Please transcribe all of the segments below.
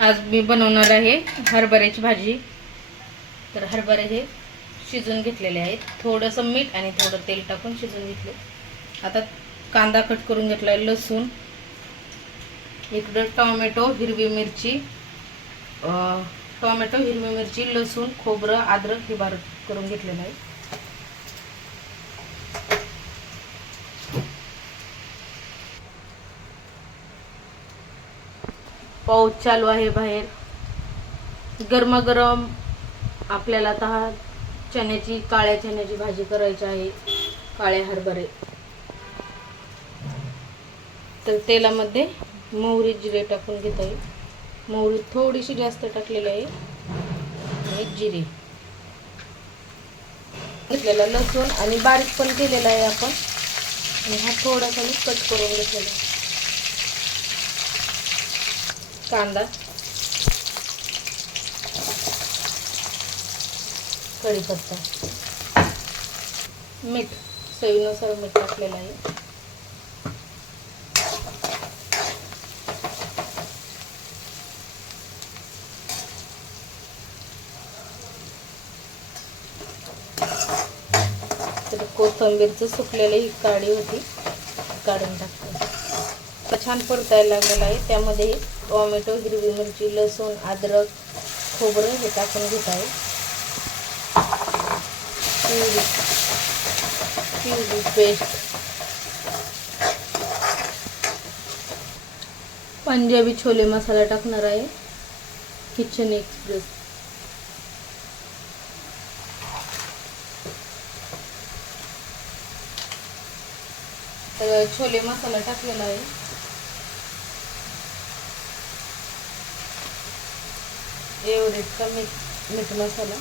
आज मी बनवणार आहे हरभऱ्याची भाजी. तर हरभरे हे शिजून घेतलेले आहेत. थोडंसं मीठ आणि थोडं तेल टाकून शिजून घेतले. आता कांदा कट करून घेतला आहे लसूण. इकडं टॉमॅटो हिरवी मिरची टॉमॅटो टोमॅटो हिरवी मिरची लसूण खोबरं अद्रक हे बारीक करून घेतलेलं आहे. पाऊस चालू आहे बाहेर. गरमागरम आपल्याला आता चण्याची काळ्या चण्याची भाजी करायची आहे. काळे हरभरे. तर तेलामध्ये मोहरी जिरे टाकून घेत. आहे मोहरी थोडीशी जास्त टाकलेली आहे. आणि जिरे. घेतलेला लसूण आणि बारीक पण केलेला आहे आपण. आणि हा थोडासा मी कट करून घेतलेला आहे. कांदा. कढीपत्ता. मीठ चवीनुसार मीठ टाकलेलं आहे. तर कोथंबीरचं सुकलेलं ही काळी होती काढून टाकते. छान परतायला लागलेलं आहे त्यामध्ये टोमॅटो हिरवी मिरची लसूण अद्रक खोबरं हे टाकून घेत आहे. पिवळी पिवळी पेस्ट. पंजाबी छोले मसाला टाकणार आहे. Kitchen Express. तर छोले मसाला टाकलेला आहे. एवढेचा मीठ मीठ मसाला.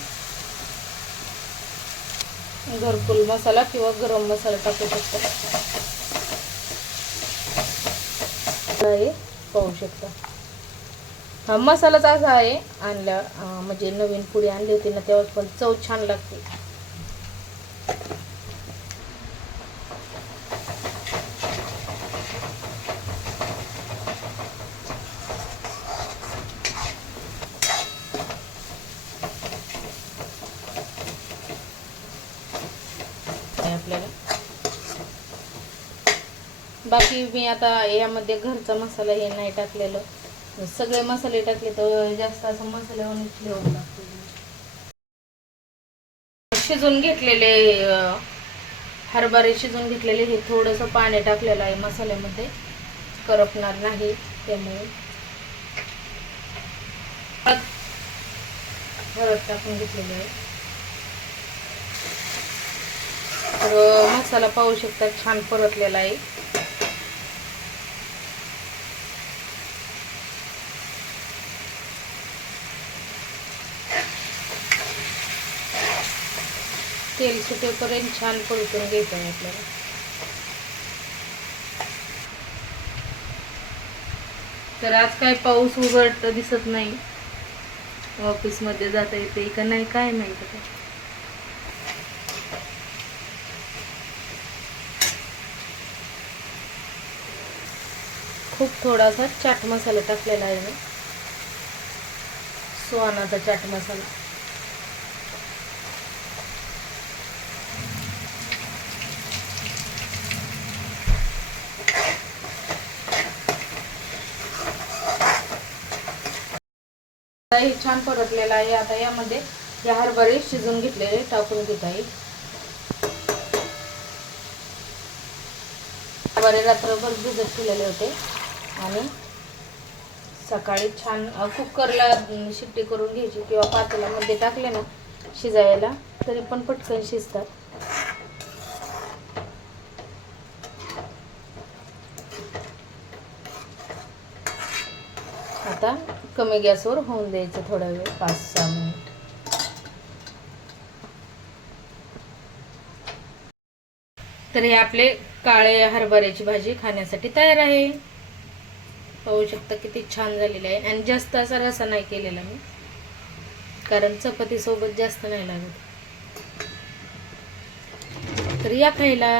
घरकुल मसाला किंवा गरम मसाला टाकू शकता. आहे पाहू शकता. हा मसालाच असा आहे आणला म्हणजे नवीन पुडी आणली होती ना तेव्हा पण चव छान लागते आहे आपल्याला बाकी मी आता यामध्ये घरचा मसाला हे नाही टाकलेलं. सगळे मसाले टाकले तर जास्त असं मसाल्यावर फ्लेवर लागतो शिजून घेतलेले हरभरे शिजून घेतलेले हे थोडंसं पाणी टाकलेलं आहे मसाल्यामध्ये. करपणार नाही त्यामुळे. परत हळद टाकून घेतलेली आहे. तर मसाला पाहू शकता छान परतलेला आहे. तेल सुटेपर्यंत छान परतून घ्यायचं आहे आपल्याला. तर आज काय पाऊस उघडत दिसत नाही. ऑफिसमध्ये जाता येते का नाही काय माहिती आता. खूप थोडासा चाट मसाला टाकलेला आहे मी सुहानाचा चाट मसाला. आता हे छान परतलेलं आहे. आता यामध्ये या हरभरे शिजून घेतलेले टाकून घेत आहे हरभरे रात्रभर भिजत ठेवलेले होते. आणि सकाळी छान कुकरला शिट्टी करून घ्यायची किंवा पातेल्यामध्ये टाकले ना शिजायला तरी पण पटकन शिजतात. आता कमी गॅसवर होऊन द्यायचं थोडा वेळ पाच सहा मिनिट. तर हे आपले काळे हरभऱ्याची भाजी खाण्यासाठी तयार आहे. पाहू शकता किती छान झालेली आहे. आणि जास्त असा रसा नाही केलेला मी. कारण चपाती सोबत जास्त नाही लागत. तर या खायला